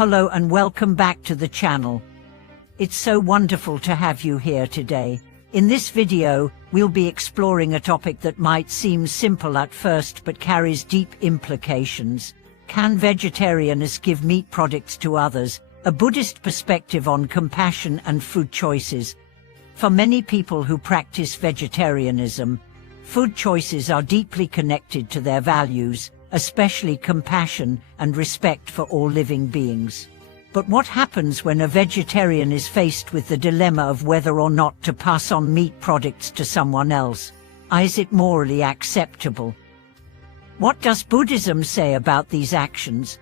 Hello and welcome back to the channel. It's so wonderful to have you here today. In this video, we'll be exploring a topic that might seem simple at first but carries deep implications. Can vegetarians give meat products to others? A Buddhist perspective on compassion and food choices. For many people who practice vegetarianism, food choices are deeply connected to their values, especially compassion and respect for all living beings. But what happens when a vegetarian is faced with the dilemma of whether or not to pass on meat products to someone else? Is it morally acceptable? What does Buddhism say about these actions?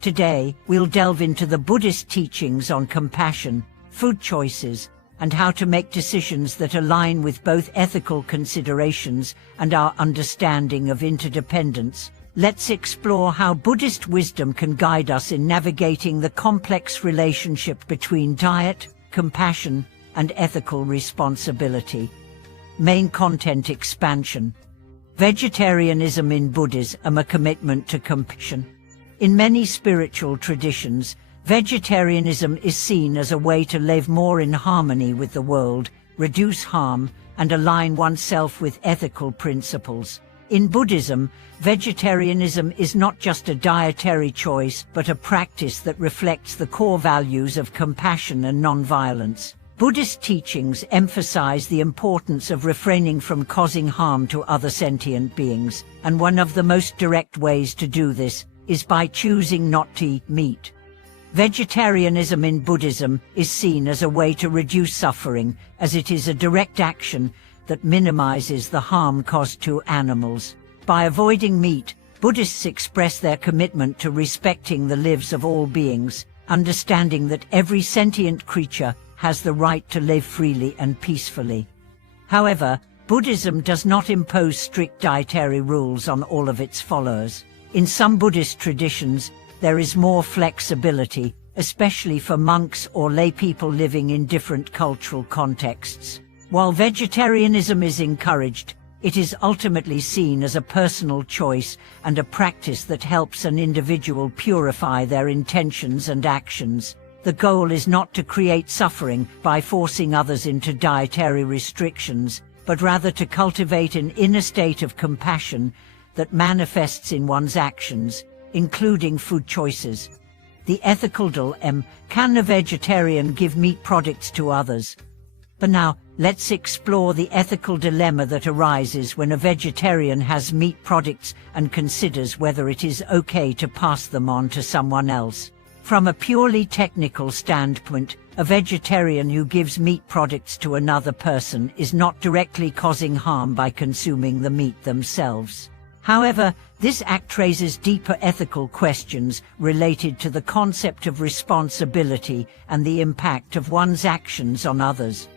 Today, we'll delve into the Buddhist teachings on compassion, food choices, and how to make decisions that align with both ethical considerations and our understanding of interdependence. Let's explore how Buddhist wisdom can guide us in navigating the complex relationship between diet, compassion, and ethical responsibility. Main content expansion. Vegetarianism in Buddhism, a commitment to compassion. In many spiritual traditions, vegetarianism is seen as a way to live more in harmony with the world, reduce harm, and align oneself with ethical principles. In Buddhism, vegetarianism is not just a dietary choice but a practice that reflects the core values of compassion and non-violence. Buddhist teachings emphasize the importance of refraining from causing harm to other sentient beings, and one of the most direct ways to do this is by choosing not to eat meat. Vegetarianism in Buddhism is seen as a way to reduce suffering, as it is a direct action that minimizes the harm caused to animals. By avoiding meat, Buddhists express their commitment to respecting the lives of all beings, understanding that every sentient creature has the right to live freely and peacefully. However, Buddhism does not impose strict dietary rules on all of its followers. In some Buddhist traditions, there is more flexibility, especially for monks or lay people living in different cultural contexts. While vegetarianism is encouraged, it is ultimately seen as a personal choice and a practice that helps an individual purify their intentions and actions. The goal is not to create suffering by forcing others into dietary restrictions, but rather to cultivate an inner state of compassion that manifests in one's actions, including food choices. The ethical dilemma: can a vegetarian give meat products to others? But now, let's explore the ethical dilemma that arises when a vegetarian has meat products and considers whether it is okay to pass them on to someone else. From a purely technical standpoint, a vegetarian who gives meat products to another person is not directly causing harm by consuming the meat themselves. However, this act raises deeper ethical questions related to the concept of responsibility and the impact of one's actions on others.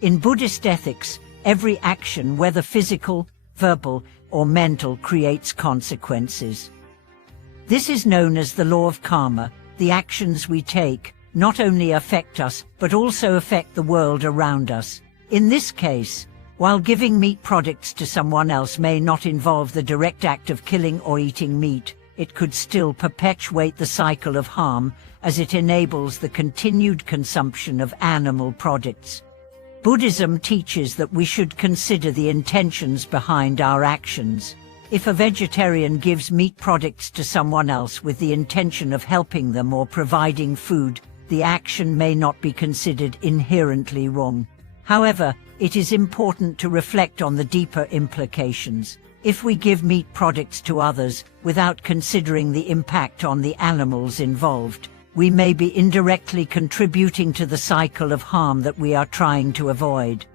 In Buddhist ethics, every action, whether physical, verbal, or mental, creates consequences. This is known as the law of karma. The actions we take not only affect us, but also affect the world around us. In this case, while giving meat products to someone else may not involve the direct act of killing or eating meat, it could still perpetuate the cycle of harm, as it enables the continued consumption of animal products. Buddhism teaches that we should consider the intentions behind our actions. If a vegetarian gives meat products to someone else with the intention of helping them or providing food, the action may not be considered inherently wrong. However, it is important to reflect on the deeper implications. If we give meat products to others without considering the impact on the animals involved, we may be indirectly contributing to the cycle of harm that we are trying to avoid.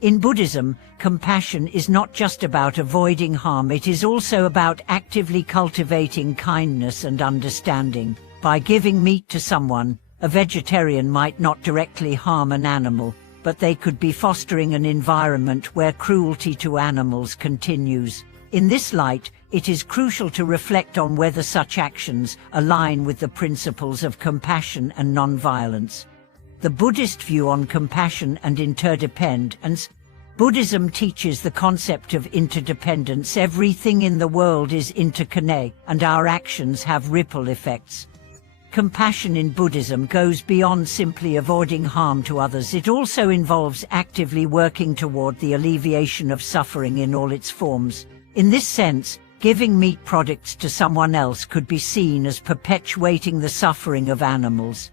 In Buddhism, compassion is not just about avoiding harm, it is also about actively cultivating kindness and understanding. By giving meat to someone, a vegetarian might not directly harm an animal, but they could be fostering an environment where cruelty to animals continues. In this light, it is crucial to reflect on whether such actions align with the principles of compassion and non-violence. The Buddhist view on compassion and interdependence. Buddhism teaches the concept of interdependence. Everything in the world is interconnected, and our actions have ripple effects. compassion in Buddhism goes beyond simply avoiding harm to others. It also involves actively working toward the alleviation of suffering in all its forms. In this sense, giving meat products to someone else could be seen as perpetuating the suffering of animals.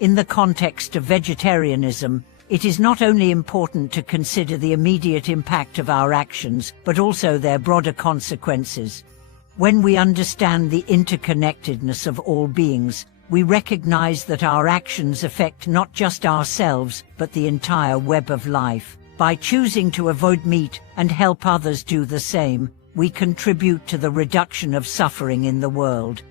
In the context of vegetarianism, it is not only important to consider the immediate impact of our actions, but also their broader consequences. When we understand the interconnectedness of all beings, we recognize that our actions affect not just ourselves, but the entire web of life. By choosing to avoid meat and help others do the same, we contribute to the reduction of suffering in the world.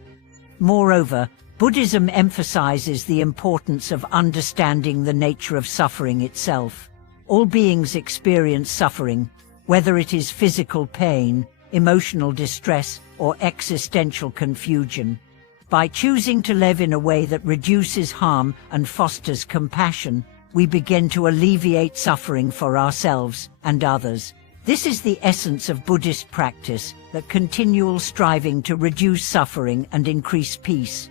Moreover, Buddhism emphasizes the importance of understanding the nature of suffering itself. All beings experience suffering, whether it is physical pain, emotional distress, or existential confusion. By choosing to live in a way that reduces harm and fosters compassion, we begin to alleviate suffering for ourselves and others. This is the essence of Buddhist practice, that continual striving to reduce suffering and increase peace.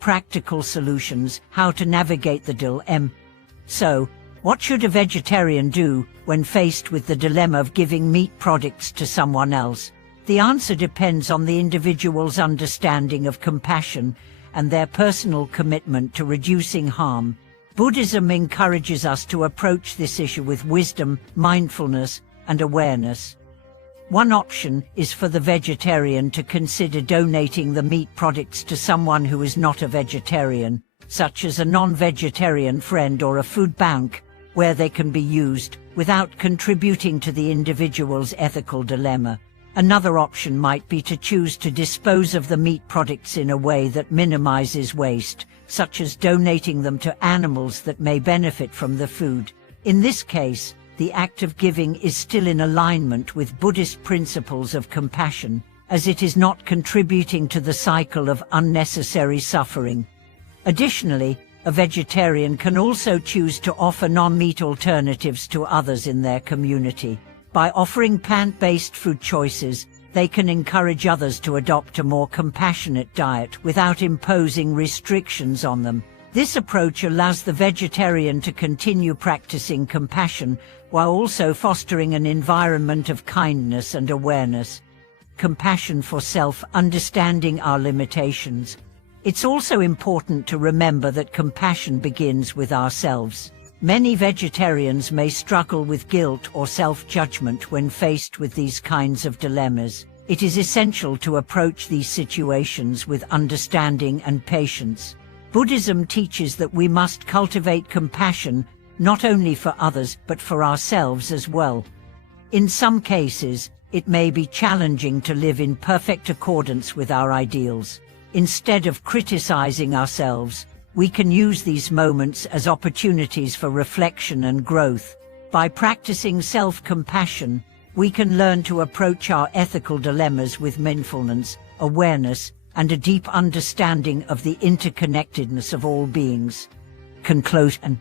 Practical solutions: how to navigate the dilemma. So, what should a vegetarian do when faced with the dilemma of giving meat products to someone else? The answer depends on the individual's understanding of compassion and their personal commitment to reducing harm. Buddhism encourages us to approach this issue with wisdom, mindfulness, and awareness. One option is for the vegetarian to consider donating the meat products to someone who is not a vegetarian, such as a non-vegetarian friend or a food bank, where they can be used without contributing to the individual's ethical dilemma. Another option might be to choose to dispose of the meat products in a way that minimizes waste, such as donating them to animals that may benefit from the food. In this case, the act of giving is still in alignment with Buddhist principles of compassion, as it is not contributing to the cycle of unnecessary suffering. Additionally, a vegetarian can also choose to offer non-meat alternatives to others in their community. By offering plant-based food choices, they can encourage others to adopt a more compassionate diet without imposing restrictions on them. This approach allows the vegetarian to continue practicing compassion while also fostering an environment of kindness and awareness. Compassion for self, understanding our limitations. It's also important to remember that compassion begins with ourselves. Many vegetarians may struggle with guilt or self-judgment when faced with these kinds of dilemmas. It is essential to approach these situations with understanding and patience. Buddhism teaches that we must cultivate compassion not only for others but for ourselves as well. In some cases, it may be challenging to live in perfect accordance with our ideals. Instead of criticizing ourselves, we can use these moments as opportunities for reflection and growth. By practicing self-compassion, we can learn to approach our ethical dilemmas with mindfulness, awareness, and a deep understanding of the interconnectedness of all beings. Conclusion.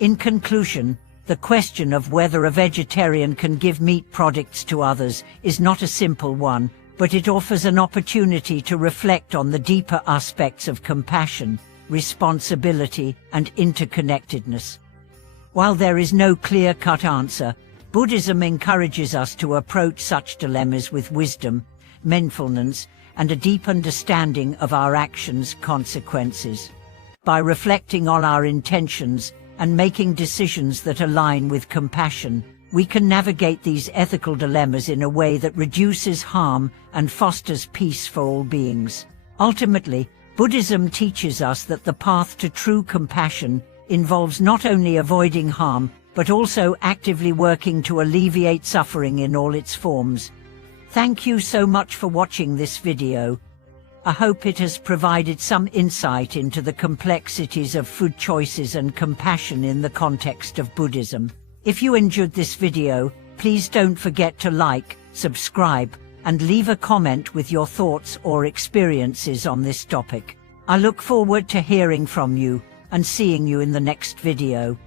In conclusion, the question of whether a vegetarian can give meat products to others is not a simple one, but it offers an opportunity to reflect on the deeper aspects of compassion, responsibility, and interconnectedness. While there is no clear-cut answer, Buddhism encourages us to approach such dilemmas with wisdom, mindfulness, and a deep understanding of our actions' consequences. By reflecting on our intentions and making decisions that align with compassion, we can navigate these ethical dilemmas in a way that reduces harm and fosters peace for all beings. Ultimately, Buddhism teaches us that the path to true compassion involves not only avoiding harm, but also actively working to alleviate suffering in all its forms. Thank you so much for watching this video. I hope it has provided some insight into the complexities of food choices and compassion in the context of Buddhism. If you enjoyed this video, please don't forget to like, subscribe, and leave a comment with your thoughts or experiences on this topic. I look forward to hearing from you and seeing you in the next video.